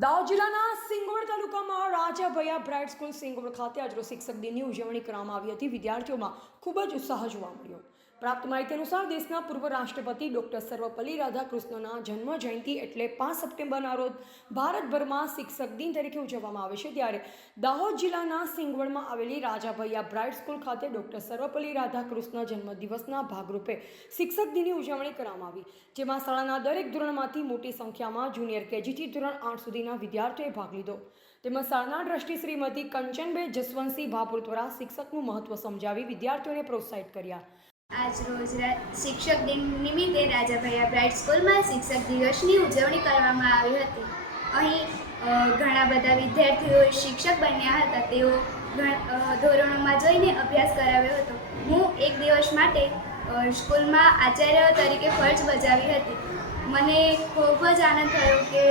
દાહોદ જિલ્લાના સિંગોડ તાલુકામાં રાજાભૈયા bright school સિંગોડ ખાતે આજરોજ શિક્ષક દિનની ઉજવણી કરવામાં આવી હતી. વિદ્યાર્થીઓમાં ખૂબ જ ઉત્સાહ જોવા મળ્યો. પ્રાપ્ત માહિતી અનુસાર દેશના પૂર્વ રાષ્ટ્રપતિ ડૉક્ટર સર્વપલ્લી રાધાકૃષ્ણના જન્મ જયંતિ એટલે પાંચ સપ્ટેમ્બરના રોજ ભારતભરમાં શિક્ષક દિન તરીકે ઉજવવામાં આવે છે. ત્યારે દાહોદ જિલ્લાના સિંગવડમાં આવેલી રાજાભૈયા બ્રાઇટ સ્કૂલ ખાતે ડૉક્ટર સર્વપલ્લી રાધાકૃષ્ણ જન્મદિવસના ભાગરૂપે શિક્ષક દિનની ઉજવણી કરવામાં આવી. જેમાં શાળાના દરેક ધોરણમાંથી મોટી સંખ્યામાં જુનિયર કેજીથી ધોરણ આઠ સુધીના વિદ્યાર્થીઓએ ભાગ લીધો. તેમજ શાળાના ટ્રસ્ટી શ્રીમતી કંચનબેન જસવંતસિંહ ભાપુર દ્વારા શિક્ષકનું મહત્વ સમજાવી વિદ્યાર્થીઓને પ્રોત્સાહિત કર્યા. આજ રોજ શિક્ષક દિન નિમિત્તે રાજાભાઈ બ્રાઇટ સ્કૂલમાં શિક્ષક દિવસની ઉજવણી કરવામાં આવી હતી. અહીં ઘણા બધા વિદ્યાર્થીઓ શિક્ષક બન્યા હતા. તેઓ ધોરણોમાં જોઈને અભ્યાસ કરાવ્યો હતો. હું એક દિવસ માટે સ્કૂલમાં આચાર્ય તરીકે ફરજ બજાવી હતી. મને ખૂબ જ આનંદ થયો કે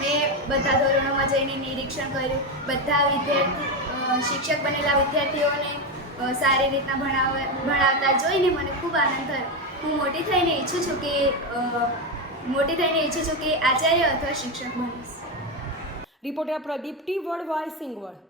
મેં બધા ધોરણોમાં જઈને નિરીક્ષણ કર્યું. બધા વિદ્યાર્થી શિક્ષક બનેલા વિદ્યાર્થીઓને સારી રીતના ભણાવવા ભણાવતા જોઈને મને ખૂબ આનંદ થયો. હું મોટી થઈને ઈચ્છું છું કે મોટી થઈને ઈચ્છું છું કે આચાર્ય અથવા શિક્ષક બનીશ. Reporter Pradeep T Vadvay Singvad.